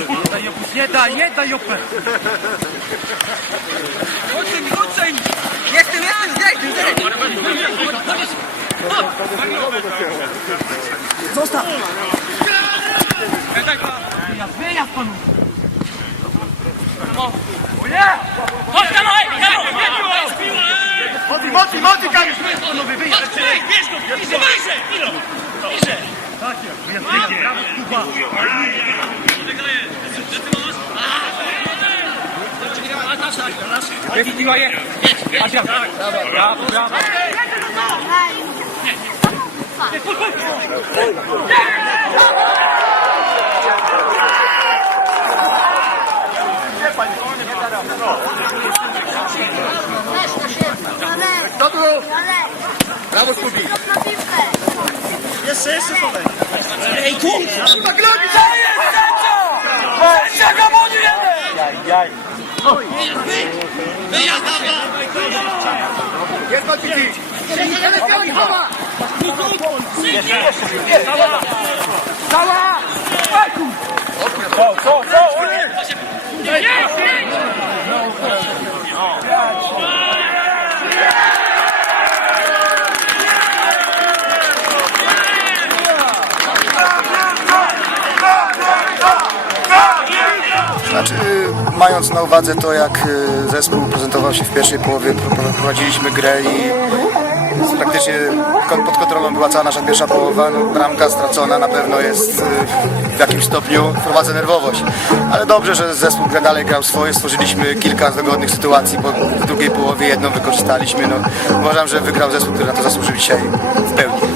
Dobra, nie daj jopę. Jestem, jestem, zgraj, zgraj. Wyjazd panu. Chodź, dawaj, dawaj! Mocniej, mocniej, mocniej, Kamiusz! Bierz go, bliżej, bliżej! Bliżej! Jest piła jest. Adrian. Brawo, brawo. Brawo, Skubi! Jeszcze, jeszcze Słowek! Ej! To jest sędzia! Sędzia Gamoniu jeden! Wyjazd, dawaj! Jest Malpiti! Telefon, chowa! Cała! Co, co, co? Znaczy, mając na uwadze to, jak y, zespół prezentował się w pierwszej połowie, pro- pro- prowadziliśmy grę i praktycznie pod kontrolą była cała nasza pierwsza połowa. No, bramka stracona na pewno jest y, w jakimś stopniu wprowadza nerwowość. Ale dobrze, że zespół gra dalej grał swoje. Stworzyliśmy kilka dogodnych sytuacji po w drugiej połowie, jedną wykorzystaliśmy. No, uważam, że wygrał zespół, który na to zasłużył dzisiaj w pełni.